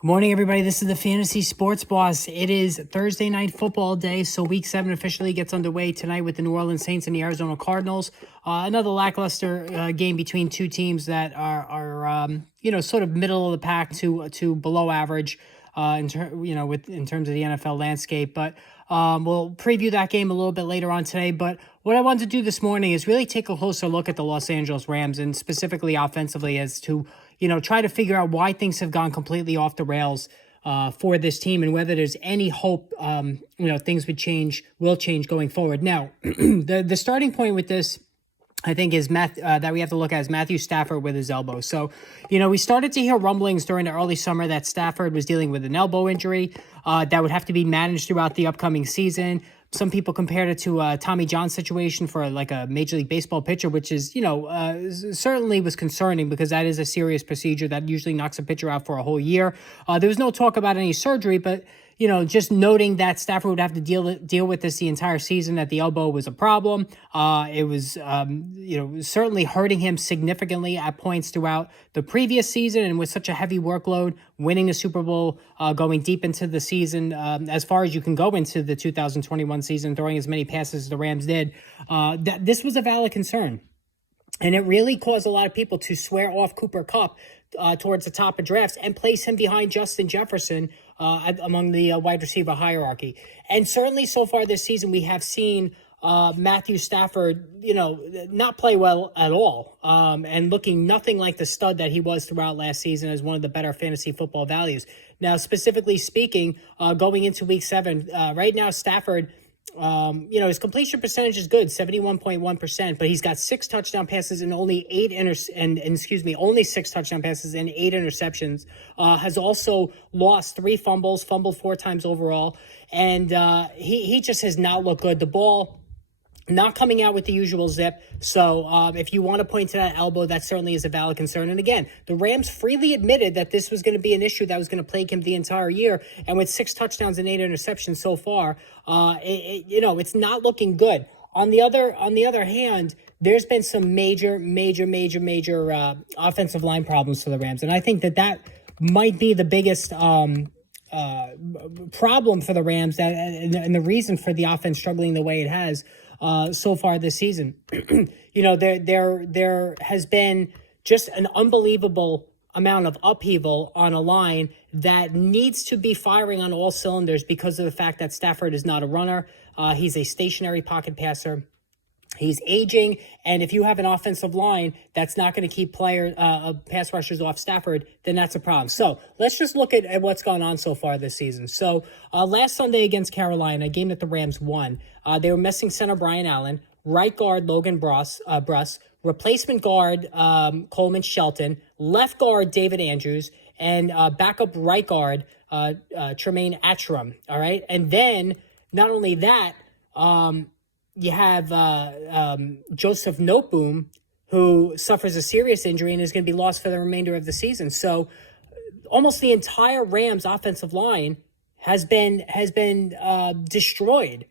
Good morning, everybody. This is the Fantasy Sports Boss. It is Thursday night football day, so Week 7 officially gets underway tonight with the New Orleans Saints and the Arizona Cardinals. Another lackluster game between two teams that are sort of middle of the pack to below average in terms of the NFL landscape. But we'll preview that game a little bit later on today. But what I wanted to do this morning is really take a closer look at the Los Angeles Rams and specifically offensively as to try to figure out why things have gone completely off the rails for this team and whether there's any hope, things will change going forward. Now, the starting point with this, I think, is that we have to look at is Matthew Stafford with his elbow. So, we started to hear rumblings during the early summer that Stafford was dealing with an elbow injury that would have to be managed throughout the upcoming season. Some people compared it to a Tommy John situation for like a Major League Baseball pitcher, which is, certainly was concerning because that is a serious procedure that usually knocks a pitcher out for a whole year. There was no talk about any surgery, but just noting that Stafford would have to deal with this the entire season, that the elbow was a problem. It was, certainly hurting him significantly at points throughout the previous season. And with such a heavy workload, winning the Super Bowl, going deep into the season, as far as you can go into the 2021 season, throwing as many passes as the Rams did, this was a valid concern. And it really caused a lot of people to swear off Cooper Kupp towards the top of drafts and place him behind Justin Jefferson among the wide receiver hierarchy. And certainly so far this season, we have seen Matthew Stafford, not play well at all and looking nothing like the stud that he was throughout last season as one of the better fantasy football values. Now, specifically speaking, going into Week 7, right now Stafford, his completion percentage is good, 71.1%, but he's got 6 touchdown passes and only only 6 touchdown passes and 8 interceptions. Has also lost 3 fumbled 4 times overall, and he just has not looked good. The ball not coming out with the usual zip. So if you want to point to that elbow, that certainly is a valid concern. And again, the Rams freely admitted that this was going to be an issue that was going to plague him the entire year. And with 6 touchdowns and 8 interceptions so far, it's not looking good. On the other hand, there's been some major offensive line problems for the Rams. And I think that might be the biggest problem for the Rams and the reason for the offense struggling the way it has so far this season. There has been just an unbelievable amount of upheaval on a line that needs to be firing on all cylinders because of the fact that Stafford is not a runner. He's a stationary pocket passer. He's aging, and if you have an offensive line that's not going to keep pass rushers off Stafford, then that's a problem. So let's just look at what's gone on so far this season. So last Sunday against Carolina, a game that the Rams won, they were missing center Brian Allen, right guard Logan Bruss, replacement guard Coleman Shelton, left guard David Andrews, and backup right guard Tremaine Atcherum. All right, and then not only that, you have Joseph Noteboom, who suffers a serious injury and is going to be lost for the remainder of the season. So almost the entire Rams offensive line has been destroyed.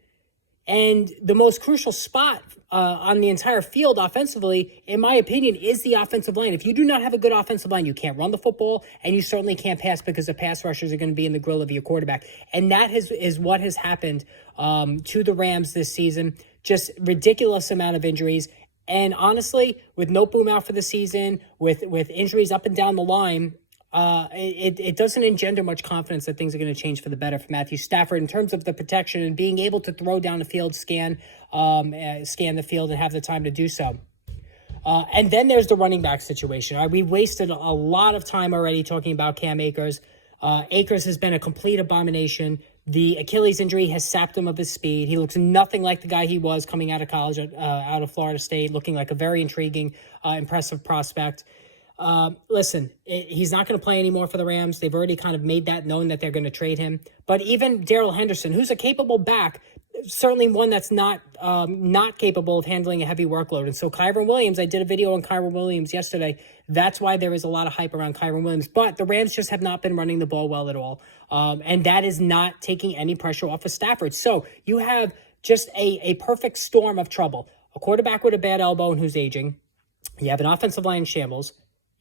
And the most crucial spot on the entire field offensively, in my opinion, is the offensive line. If you do not have a good offensive line, you can't run the football, and you certainly can't pass because the pass rushers are going to be in the grill of your quarterback. And that is what has happened to the Rams this season. Just ridiculous amount of injuries. And honestly, with Noteboom out for the season, with injuries up and down the line, it doesn't engender much confidence that things are going to change for the better for Matthew Stafford in terms of the protection and being able to throw down the field, scan the field, and have the time to do so. And then there's the running back situation. All right, we wasted a lot of time already talking about Cam Akers. Akers has been a complete abomination. The Achilles injury has sapped him of his speed. He looks nothing like the guy he was coming out of college, out of Florida State, looking like a very intriguing, impressive prospect. Listen, he's not going to play anymore for the Rams. They've already kind of made that known that they're going to trade him. But even Darrell Henderson, who's a capable back, certainly one that's not capable of handling a heavy workload. And so Kyren Williams, I did a video on Kyren Williams yesterday. That's why there is a lot of hype around Kyren Williams. But the Rams just have not been running the ball well at all. And that is not taking any pressure off of Stafford. So you have just a perfect storm of trouble. A quarterback with a bad elbow and who's aging. You have an offensive line in shambles.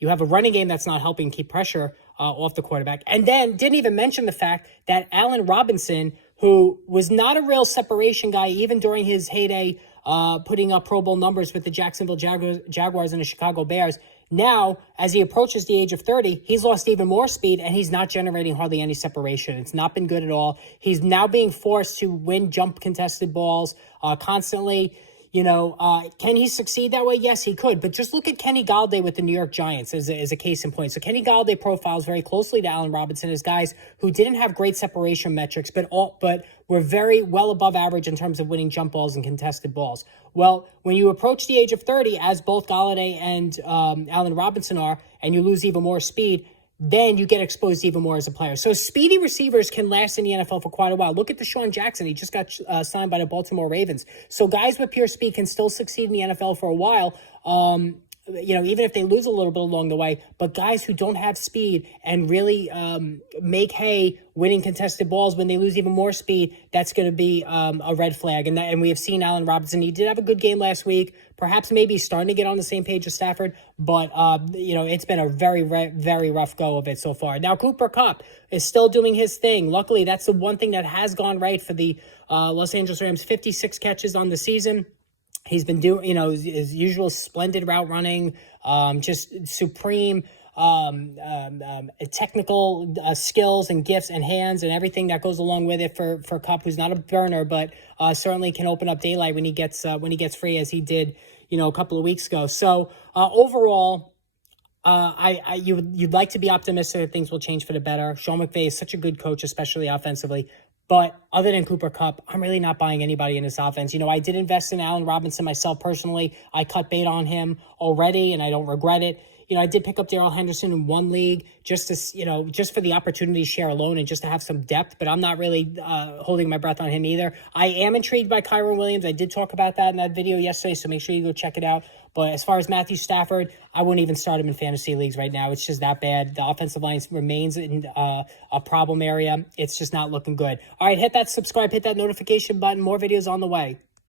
You have a running game that's not helping keep pressure off the quarterback. And then didn't even mention the fact that Allen Robinson, who was not a real separation guy even during his heyday, putting up Pro Bowl numbers with the Jacksonville Jaguars and the Chicago Bears, now, as he approaches the age of 30, he's lost even more speed, and he's not generating hardly any separation. It's not been good at all. He's now being forced to win jump contested balls constantly. Can he succeed that way? Yes, he could. But just look at Kenny Galladay with the New York Giants as a case in point. So Kenny Galladay profiles very closely to Allen Robinson as guys who didn't have great separation metrics, but were very well above average in terms of winning jump balls and contested balls. Well, when you approach the age of 30, as both Galladay and Allen Robinson are, and you lose even more speed, then you get exposed even more as a player. So speedy receivers can last in the NFL for quite a while. Look at Deshaun Jackson. He just got signed by the Baltimore Ravens. So guys with pure speed can still succeed in the NFL for a while, even if they lose a little bit along the way. But guys who don't have speed and really make hay winning contested balls when they lose even more speed, that's going to be a red flag. And we have seen Allen Robinson. He did have a good game last week. Perhaps maybe starting to get on the same page as Stafford, but it's been a very, very rough go of it so far. Now Cooper Kupp is still doing his thing. Luckily, that's the one thing that has gone right for the Los Angeles Rams. 56 catches on the season. He's been doing, his usual splendid route running, just supreme technical skills and gifts and hands and everything that goes along with it for Kupp, who's not a burner, but certainly can open up daylight when he gets free, as he did, a couple of weeks ago. So overall, you'd like to be optimistic that things will change for the better. Sean McVay is such a good coach, especially offensively. But other than Cooper Kupp, I'm really not buying anybody in this offense. I did invest in Allen Robinson myself personally. I cut bait on him already, and I don't regret it. I did pick up Darrell Henderson in one league just to, just for the opportunity share alone and just to have some depth, but I'm not really holding my breath on him either. I am intrigued by Kyron Williams. I did talk about that in that video yesterday, so make sure you go check it out. But as far as Matthew Stafford, I wouldn't even start him in fantasy leagues right now. It's just that bad. The offensive line remains in a problem area. It's just not looking good. All right, hit that subscribe, hit that notification button. More videos on the way.